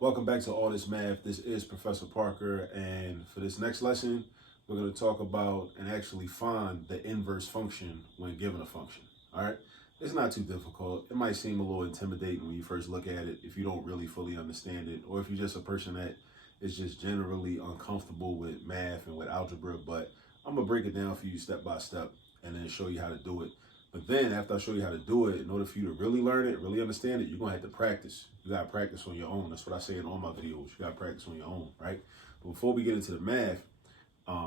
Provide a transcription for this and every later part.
Welcome back to All This Math. This is Professor Parker, and for this next lesson, we're going to talk about and actually find the inverse function when given a function. All right, it's not too difficult. It might seem a little intimidating when you first look at it if you don't really fully understand it, or if you're just a person that is just generally uncomfortable with math and with algebra. But I'm gonna break it down for you step by step and then show you how to do it. But then after I show you how to do it, in order for you to really learn it, really understand it, you're gonna have to practice. You gotta practice on your own. That's what I say in all my videos. You gotta practice on your own, right? But before we get into the math,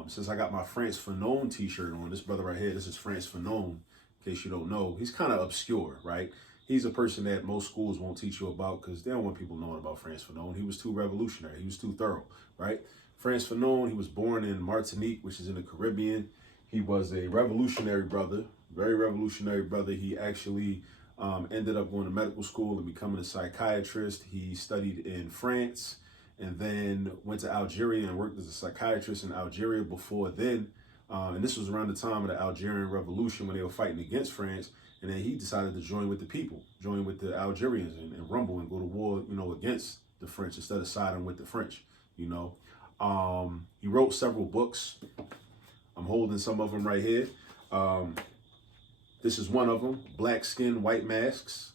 since I got my Frantz Fanon t-shirt on, this brother right here, this is Frantz Fanon, in case you don't know. He's kind of obscure, right? He's a person that most schools won't teach you about because they don't want people knowing about Frantz Fanon. He was too revolutionary. He was too thorough, right? Frantz Fanon, he was born in Martinique, which is in the Caribbean. He was a revolutionary brother, very revolutionary brother. He actually ended up going to medical school and becoming a psychiatrist. He studied in France and then went to Algeria and worked as a psychiatrist in Algeria before then. And this was around the time of the Algerian Revolution when they were fighting against France. And then he decided to join with the people, join with the Algerians and rumble and go to war, against the French instead of siding with the French, He wrote several books. I'm holding some of them right here. This is one of them, Black Skin, White Masks.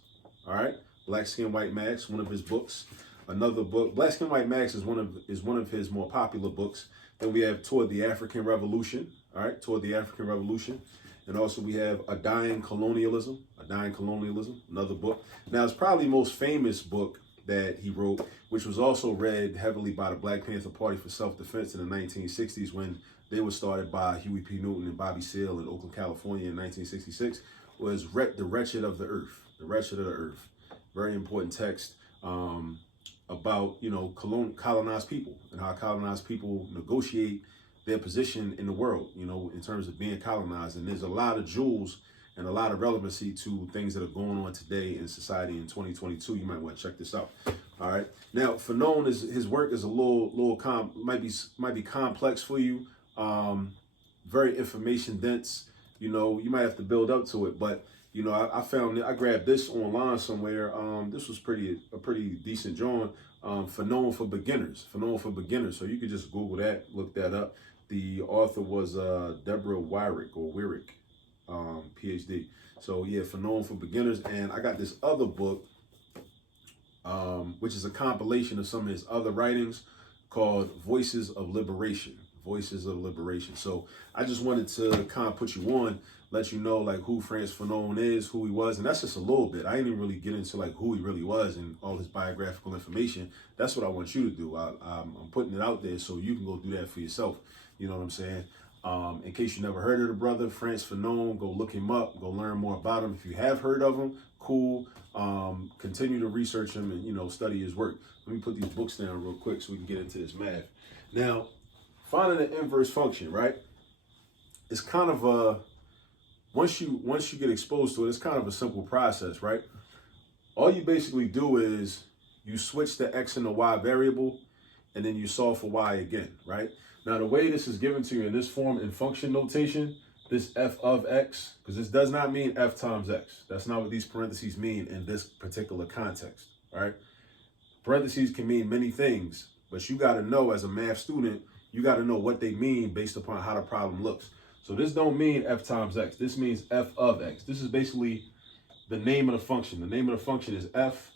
All right, Black Skin, White Masks, one of his books. Another book, Black Skin, White Masks is one of his more popular books. Then we have Toward the African Revolution. All right, Toward the African Revolution. And also we have A Dying Colonialism, another book. Now, it's probably the most famous book that he wrote, which was also read heavily by the Black Panther Party for Self-Defense in the 1960s when they were started by Huey P. Newton and Bobby Seale in Oakland, California in 1966, was The Wretched of the Earth. The Wretched of the Earth. Very important text about, colonized people and how colonized people negotiate their position in the world, in terms of being colonized. And there's a lot of jewels and a lot of relevancy to things that are going on today in society in 2022. You might want to check this out. All right. Now, Fanon, his work is a might be complex for you. Very information dense. You might have to build up to it, but I found I grabbed this online somewhere. This was a pretty decent drawing. Fanon for Beginners. Fanon for Beginners. So you could just Google that, look that up. The author was Deborah Wyrick, PhD. So yeah, Fanon for Beginners. And I got this other book, which is a compilation of some of his other writings called Voices of Liberation. Voices of Liberation. So I just wanted to kind of put you on, let you know like who Frantz Fanon is, who he was, and that's just a little bit. I didn't even really get into like who he really was and all his biographical information. That's what I want you to do. I'm putting it out there so you can go do that for yourself. You know what I'm saying? In case you never heard of the brother, Frantz Fanon, go look him up, go learn more about him. If you have heard of him, cool. Continue to research him and, study his work. Let me put these books down real quick so we can get into this math. Now, finding the inverse function, right? It's kind of a, once you get exposed to it, it's kind of a simple process, right? All you basically do is you switch the x and the y variable, and then you solve for y again, right? Now, the way this is given to you in this form in function notation, this f of x, because this does not mean f times x. That's not what these parentheses mean in this particular context, all right? Parentheses can mean many things, but you got to know as a math student, you got to know what they mean based upon how the problem looks. So this don't mean f times x. This means f of x. This is basically the name of the function. The name of the function is f.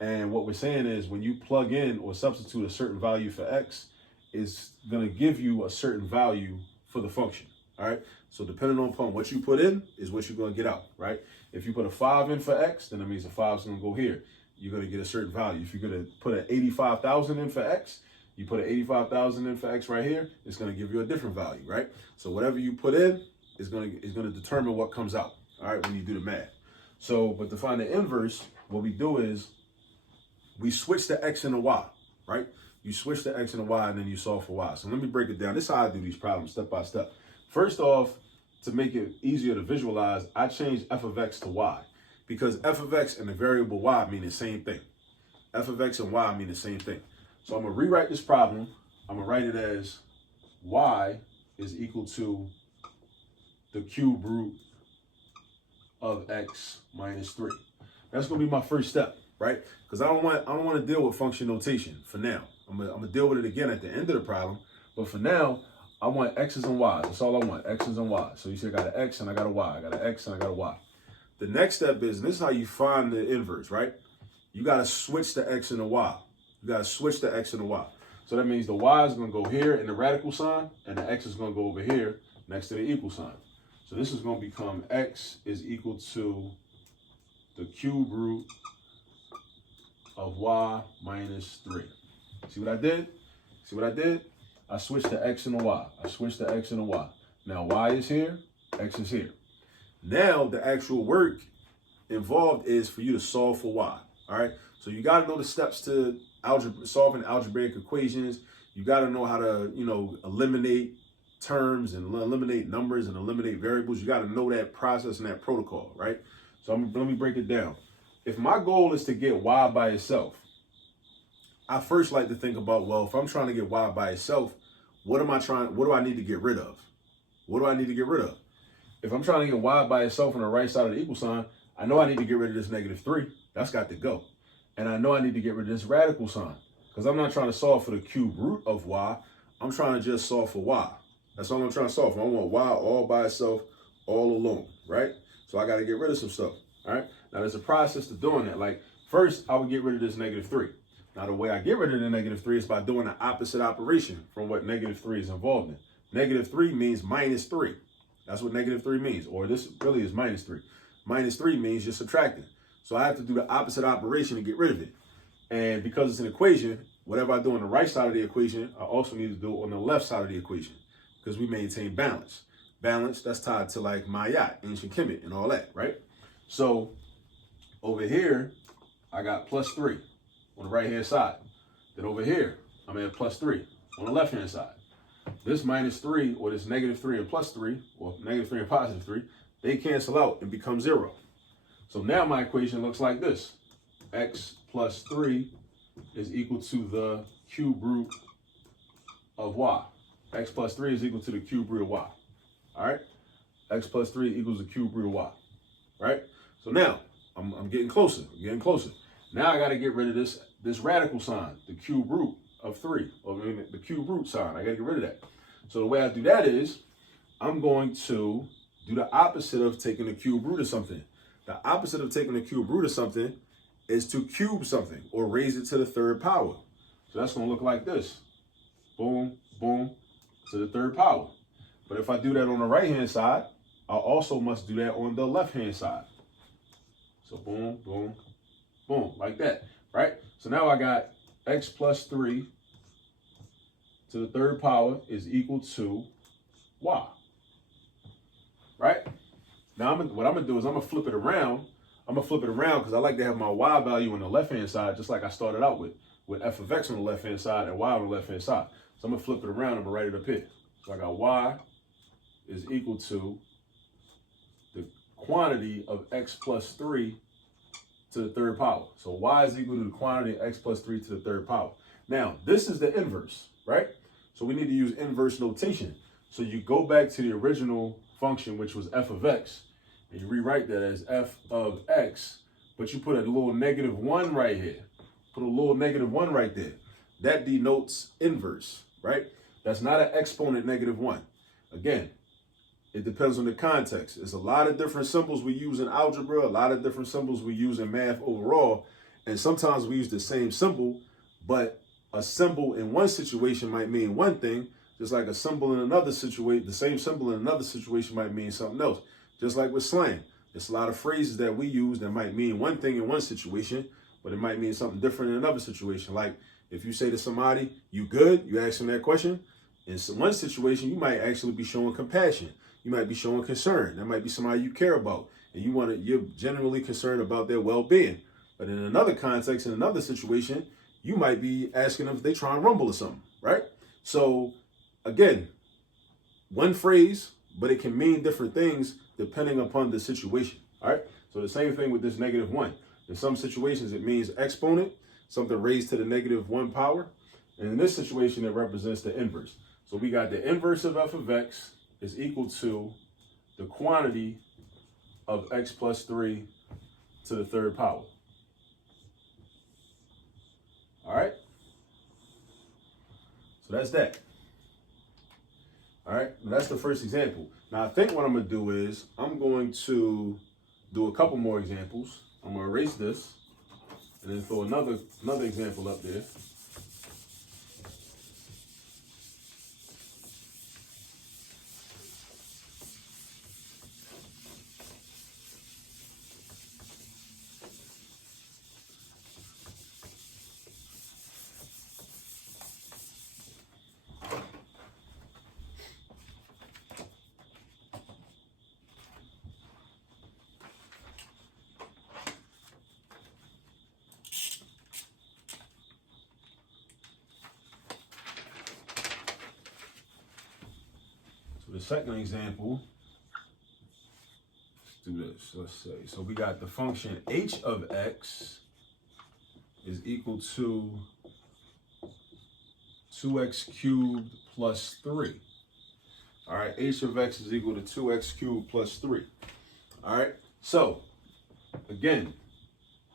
And what we're saying is when you plug in or substitute a certain value for x, it's going to give you a certain value for the function. All right. So depending upon what you put in is what you're going to get out. Right. If you put a 5 in for x, then that means a 5 is going to go here. You're going to get a certain value. If you're going to put an 85,000 in for x, you put an 85,000 in for x right here, it's going to give you a different value, right? So whatever you put in is going to determine what comes out, all right, when you do the math. So, but to find the inverse, what we do is we switch the x and the y, right? You switch the x and the y, and then you solve for y. So let me break it down. This is how I do these problems step by step. First off, to make it easier to visualize, I change f of x to y because f of x and the variable y mean the same thing. F of x and y mean the same thing. So I'm going to rewrite this problem. I'm going to write it as y is equal to the cube root of x minus 3. That's going to be my first step, right? Because I don't want to deal with function notation for now. I'm gonna deal with it again at the end of the problem, but for now, I want x's and y's. That's all I want, x's and y's. So you see I got an x and I got a y. I got an x and I got a y. The next step is, and this is how you find the inverse, right? You got to switch the x and the y. You got to switch the x and the y. So that means the y is going to go here in the radical sign, and the x is going to go over here next to the equal sign. So this is going to become x is equal to the cube root of y minus 3. See what I did? See what I did? I switched the x and the y. I switched the x and the y. Now y is here, x is here. Now the actual work involved is for you to solve for y. All right. So you got to know the steps to solving algebraic equations. You got to know how to, eliminate terms and eliminate numbers and eliminate variables. You got to know that process and that protocol, right? So let me break it down. If my goal is to get y by itself, I first like to think about, well, if I'm trying to get y by itself, what do I need to get rid of? What do I need to get rid of? If I'm trying to get y by itself on the right side of the equal sign, I know I need to get rid of this -3. That's got to go. And I know I need to get rid of this radical sign because I'm not trying to solve for the cube root of y. I'm trying to just solve for y. That's all I'm trying to solve for. I want y all by itself, all alone, right? So I got to get rid of some stuff, all right? Now, there's a process to doing that. Like, first, I would get rid of this -3. Now, the way I get rid of the -3 is by doing the opposite operation from what -3 is involved in. -3 means -3. That's what -3 means, or this really is -3. -3 means you're subtracting. So I have to do the opposite operation to get rid of it. And because it's an equation, whatever I do on the right side of the equation, I also need to do it on the left side of the equation because we maintain balance. Balance, that's tied to like Ma'at, ancient Kemet, and all that, right? So over here, I got +3 on the right-hand side. Then over here, I'm at +3 on the left-hand side. This -3 or this -3 and +3, or -3 and +3, they cancel out and become 0. So now my equation looks like this. X plus 3 is equal to the cube root of y. X plus 3 is equal to the cube root of y. All right? X plus 3 equals the cube root of y. Right? So now, I'm getting closer. I'm getting closer. Now I got to get rid of this radical sign, the cube root of 3, or the cube root sign. I got to get rid of that. So the way I do that is I'm going to do the opposite of taking the cube root of something. The opposite of taking the cube root of something is to cube something or raise it to the 3rd power. So that's going to look like this. Boom, boom, to the 3rd power. But if I do that on the right-hand side, I also must do that on the left-hand side. So boom, boom, boom, like that, right? So now I got x plus 3 to the 3rd power is equal to y, right? Now what I'm gonna do is I'm gonna flip it around. I'm gonna flip it around because I like to have my y value on the left-hand side, just like I started out with f of x on the left-hand side and y on the left-hand side. So I'm gonna flip it around. I'm gonna write it up here. So I got y is equal to the quantity of x plus 3 to the 3rd power. So y is equal to the quantity of x plus 3 to the 3rd power. Now, this is the inverse, right? So we need to use inverse notation. So you go back to the original function, which was f of x, and you rewrite that as f of x, but you put a little -1 right here. Put a little -1 right there. That denotes inverse, right? That's not an exponent -1. Again, it depends on the context. There's a lot of different symbols we use in algebra, a lot of different symbols we use in math overall, and sometimes we use the same symbol, but a symbol in one situation might mean one thing, just like a symbol in another situation, the same symbol in another situation might mean something else. Just like with slang, there's a lot of phrases that we use that might mean one thing in one situation, but it might mean something different in another situation. Like if you say to somebody, "You good?" You ask them that question. In one situation, you might actually be showing compassion. You might be showing concern. That might be somebody you care about, and you're genuinely concerned about their well-being. But in another context, in another situation, you might be asking them if they try and rumble or something, right? So again, one phrase, but it can mean different things depending upon the situation, all right? So the same thing with this -1. In some situations, it means exponent, something raised to the -1 power. And in this situation, it represents the inverse. So we got the inverse of f of x is equal to the quantity of x plus 3 to the 3rd power. So that's that. All right, that's the first example. Now I think what I'm gonna do is I'm going to do a couple more examples. I'm gonna erase this and then throw another example up there. The second example, let's do this. Let's say, so we got the function h of x is equal to 2x cubed plus 3. All right, h of x is equal to 2x cubed plus 3. All right, so again,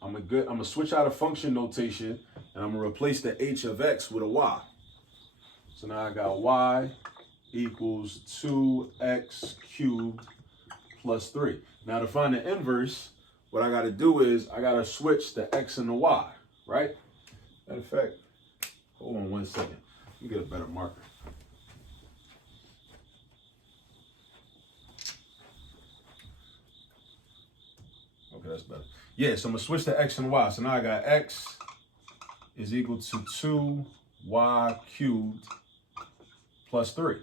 I'm gonna switch out of function notation and I'm gonna replace the h of x with a y. So now I got y equals 2x cubed plus 3. Now to find the inverse, what I got to do is I got to switch the x and the y, right? Matter of fact, hold on 1 second. Let me get a better marker. Okay, that's better. Yeah, so I'm going to switch the x and y. So now I got x is equal to 2y cubed plus 3.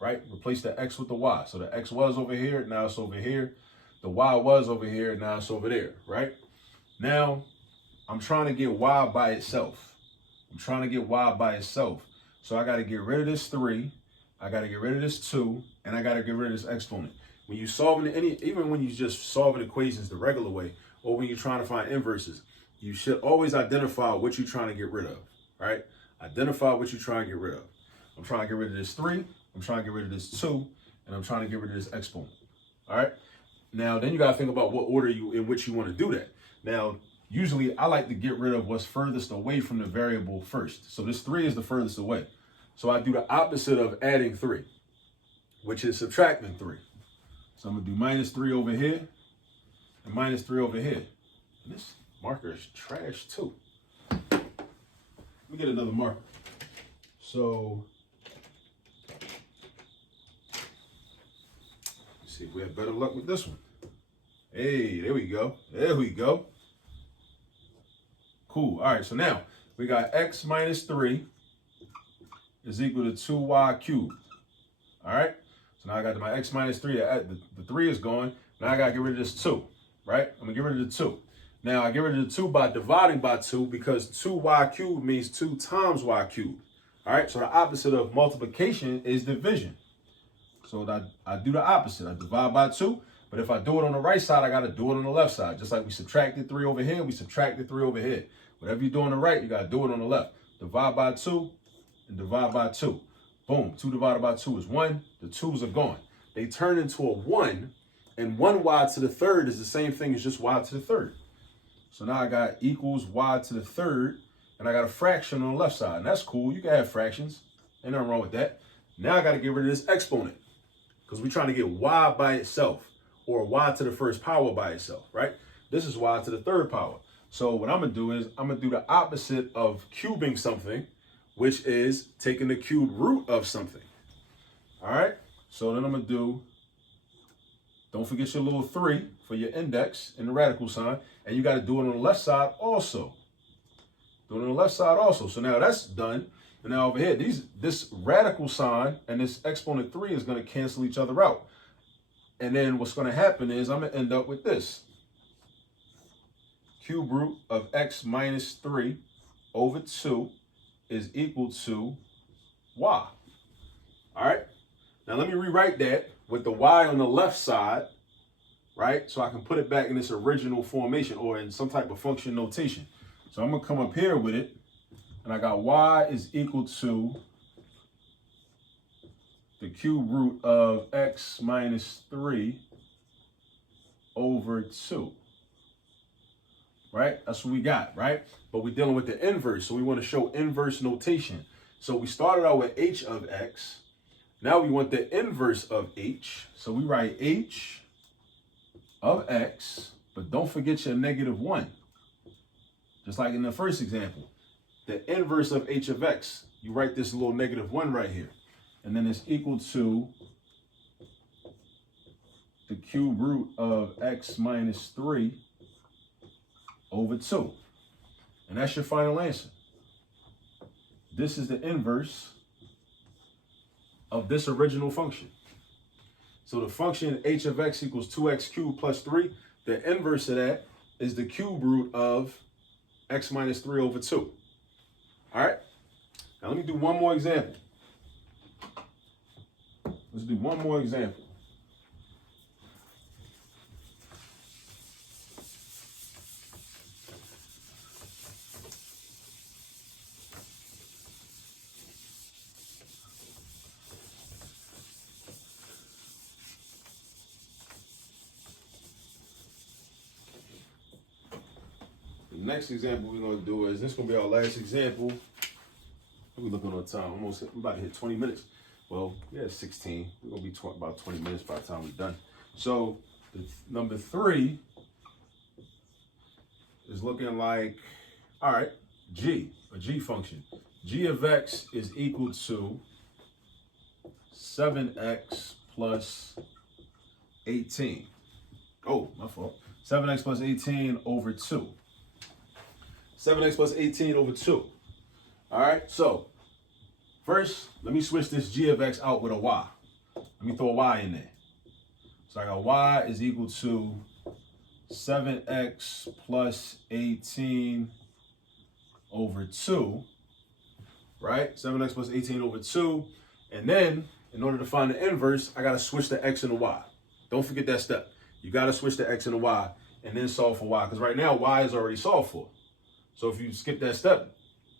Right? Replace the x with the y. So the x was over here, now it's over here. The y was over here, now it's over there, right? Now, I'm trying to get y by itself. So I got to get rid of this 3. I got to get rid of this 2. And I got to get rid of this exponent. When you solving even when you just solving equations the regular way, or when you're trying to find inverses, you should always identify what you're trying to get rid of, right? Identify what you're trying to get rid of. I'm trying to get rid of this 3. I'm trying to get rid of this 2, and I'm trying to get rid of this exponent. All right. Now, then you got to think about what order in which you want to do that. Now, usually I like to get rid of what's furthest away from the variable first. So this 3 is the furthest away. So I do the opposite of adding 3, which is subtracting 3. So I'm going to do minus 3 over here and minus 3 over here. And this marker is trash too. Let me get another marker. So see if we have better luck with this one. Hey, there we go. There we go. Cool. All right, so now we got x minus 3 is equal to 2y cubed. All right, so now I got my x minus 3. The 3 is gone. Now I got to get rid of this 2, right? I'm going to get rid of the 2. Now I get rid of the 2 by dividing by 2 because 2y cubed means 2 times y cubed. All right, so the opposite of multiplication is division. So I do the opposite. I divide by 2. But if I do it on the right side, I got to do it on the left side. Just like we subtracted 3 over here, we subtracted 3 over here. Whatever you do on the right, you got to do it on the left. Divide by 2 and divide by 2. Boom. 2 divided by 2 is 1. The 2's are gone. They turn into a 1. And 1y to the third is the same thing as just y to the third. So now I got equals y to the third. And I got a fraction on the left side. And that's cool. You can have fractions. Ain't nothing wrong with that. Now I got to get rid of this exponent. Because we're trying to get y by itself. Or y to the first power by itself, right? This is y to the third power. So what I'm going to do is I'm going to do the opposite of cubing something, which is taking the cubed root of something. All right? So then I'm going to do, don't forget your little 3 for your index and the radical sign. And you got to do it on the left side also. Do it on the left side also. So now that's done. And now over here, this radical sign and this exponent 3 is going to cancel each other out. And then what's going to happen is I'm going to end up with this. Cube root of x minus 3 over 2 is equal to y. All right. Now let me rewrite that with the y on the left side, right? So I can put it back in this original formation or in some type of function notation. So I'm going to come up here with it. And I got y is equal to the cube root of x minus 3 over 2, right? That's what we got, right? But we're dealing with the inverse, so we want to show inverse notation. So we started out with h of x. Now we want the inverse of h. So we write h of x, but don't forget your -1. Just like in the first example, the inverse of h of x, you write this little -1 right here. And then it's equal to the cube root of x minus 3 over 2. And that's your final answer. This is the inverse of this original function. So the function h of x equals 2x cubed plus 3. The inverse of that is the cube root of x minus 3 over 2. All right? Now let me do one more example. Let's do one more example. The next example we're going to do is, this is going to be our last example. We're looking on time. I'm about to hit 20 minutes. Well, yeah, 16. We're going to be about 20 minutes by the time we're done. So, number 3 is looking like, all right, a G function. G of x is equal to 7x plus 18. Oh, my fault. 7x plus 18 over 2. 7x plus 18 over 2. All right, so first, let me switch this g of x out with a y. Let me throw a y in there. So I got y is equal to 7x plus 18 over 2, right? 7x plus 18 over 2. And then, in order to find the inverse, I got to switch the x and the y. Don't forget that step. You got to switch the x and the y and then solve for y. Because right now, y is already solved for. So if you skip that step,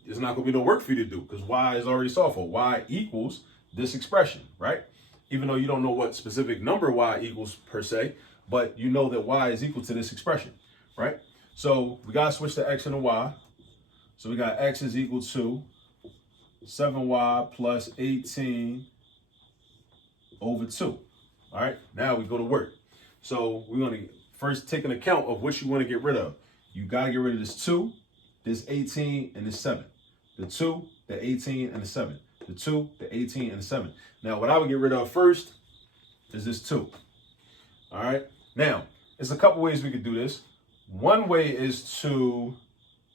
there's not going to be no work for you to do because y is already solved for. Y equals this expression, right? Even though you don't know what specific number y equals per se, but you know that y is equal to this expression, right? So we got to switch the x and the y. So we got x is equal to 7y plus 18 over 2. All right, now we go to work. So we're going to first take an account of what you want to get rid of. You got to get rid of this 2, this 18, and this 7. The 2, the 18, and the 7. The 2, the 18, and the 7. Now, what I would get rid of first is this 2. All right? Now, there's a couple ways we could do this. One way is to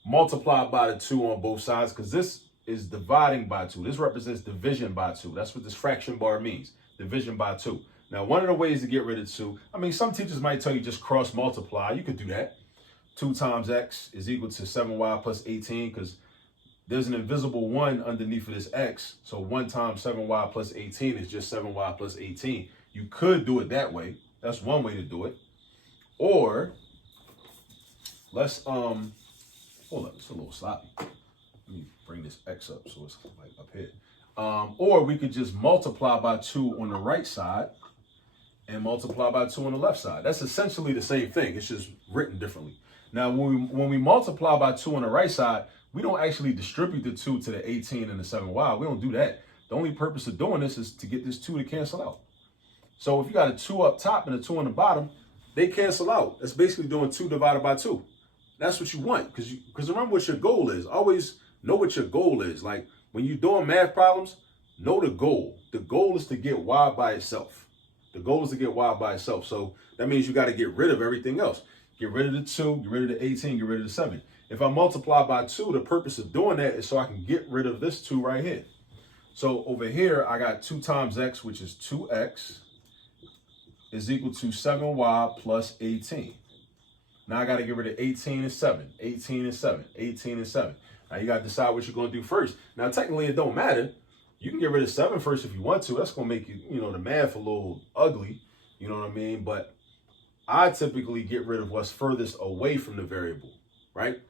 multiply by the 2 on both sides because this is dividing by 2. This represents division by 2. That's what this fraction bar means, division by 2. Now, one of the ways to get rid of 2, I mean, some teachers might tell you just cross multiply. You could do that. 2 times x is equal to 7y plus 18 because there's an invisible 1 underneath of this x. So 1 times 7y plus 18 is just 7y plus 18. You could do it that way. That's one way to do it. Or, let's, hold up, it's a little sloppy. Let me bring this x up so it's like up here. Or we could just multiply by 2 on the right side and multiply by 2 on the left side. That's essentially the same thing. It's just written differently. Now, when we multiply by 2 on the right side, we don't actually distribute the 2 to the 18 and the 7y. We don't do that. The only purpose of doing this is to get this 2 to cancel out. So if you got a 2 up top and a 2 on the bottom, they cancel out. That's basically doing 2 divided by 2. That's what you want because remember what your goal is. Always know what your goal is. Like when you're doing math problems, know the goal. The goal is to get y by itself. The goal is to get y by itself. So that means you got to get rid of everything else. Get rid of the 2, get rid of the 18, get rid of the 7. If I multiply by 2, the purpose of doing that is so I can get rid of this 2 right here. So over here, I got 2 times x, which is 2x, is equal to 7y plus 18. Now I got to get rid of 18 and 7, 18 and 7, 18 and 7. Now you got to decide what you're going to do first. Now, technically, it don't matter. You can get rid of 7 first if you want to. That's going to make the math a little ugly. You know what I mean? But I typically get rid of what's furthest away from the variable, right?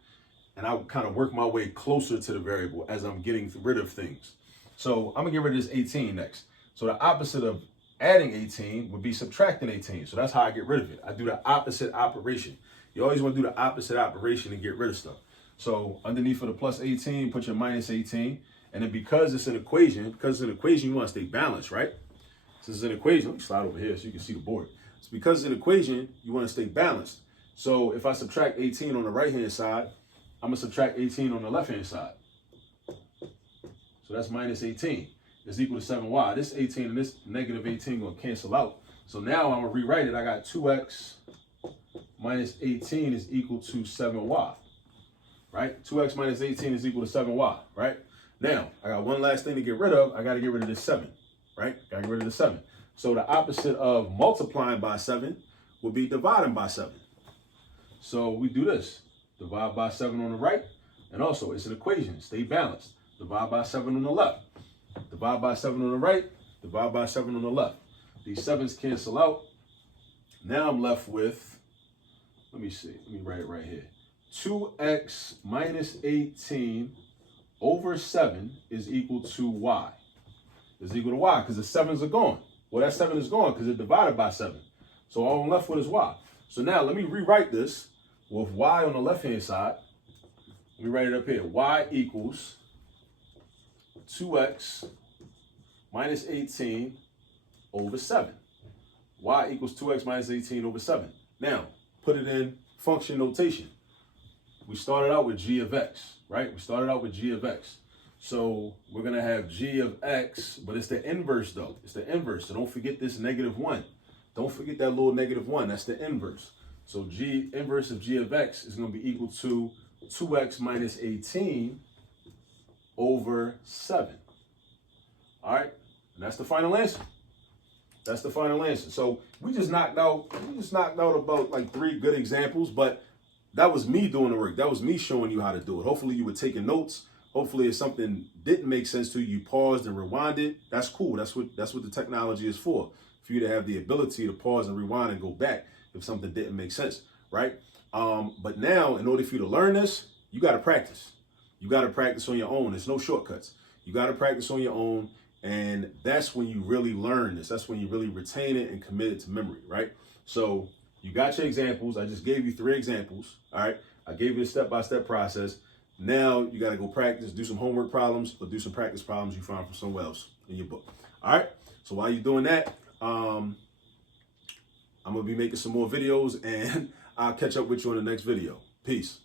And I would kind of work my way closer to the variable as I'm getting rid of things. So I'm going to get rid of this 18 next. So the opposite of adding 18 would be subtracting 18. So that's how I get rid of it. I do the opposite operation. You always want to do the opposite operation to get rid of stuff. So underneath of the plus 18, put your minus 18. And then because it's an equation, you want to stay balanced, right? Since it's an equation, let me slide over here so you can see the board. It's because it's an equation, you want to stay balanced. So if I subtract 18 on the right-hand side, I'm going to subtract 18 on the left-hand side. So that's minus 18 is equal to 7y. This 18 and this negative 18 going to cancel out. So now I'm going to rewrite it. I got 2x minus 18 is equal to 7y, right? 2x minus 18 is equal to 7y, right? Now, I got one last thing to get rid of. I got to get rid of this 7, right? Got to get rid of the 7. So the opposite of multiplying by 7 would be dividing by 7. So we do this. Divide by 7 on the right. And also, it's an equation. Stay balanced. Divide by 7 on the left. Divide by 7 on the right. Divide by 7 on the left. These 7s cancel out. Now I'm left with, let me see. Let me write it right here. 2x minus 18 over 7 is equal to y. Is equal to y because the 7s are gone. Well, that 7 is gone because it's divided by 7. So all I'm left with is y. So now let me rewrite this with y on the left-hand side. Let me write it up here. Y equals 2x minus 18 over 7. Y equals 2x minus 18 over 7. Now, put it in function notation. We started out with g of x, right? We started out with g of x. So we're going to have g of x, but it's the inverse, though. It's the inverse. So don't forget this negative 1. Don't forget that little negative 1. That's the inverse. So g inverse of g of x is going to be equal to 2x minus 18 over 7. All right? And that's the final answer. That's the final answer. So we just knocked out about like 3 good examples, but that was me doing the work. That was me showing you how to do it. Hopefully you were taking notes. Hopefully if something didn't make sense to you, you paused and rewinded. That's cool. That's what the technology is for you to have the ability to pause and rewind and go back if something didn't make sense, right? But now, in order for you to learn this, you got to practice. You got to practice on your own. There's no shortcuts. You got to practice on your own, and that's when you really learn this. That's when you really retain it and commit it to memory, right? So you got your examples. I just gave you 3 examples, all right? I gave you a step-by-step process. Now you got to go practice, do some homework problems, or do some practice problems you found from somewhere else in your book, all right? So while you're doing that, I'm going to be making some more videos, and I'll catch up with you on the next video. Peace.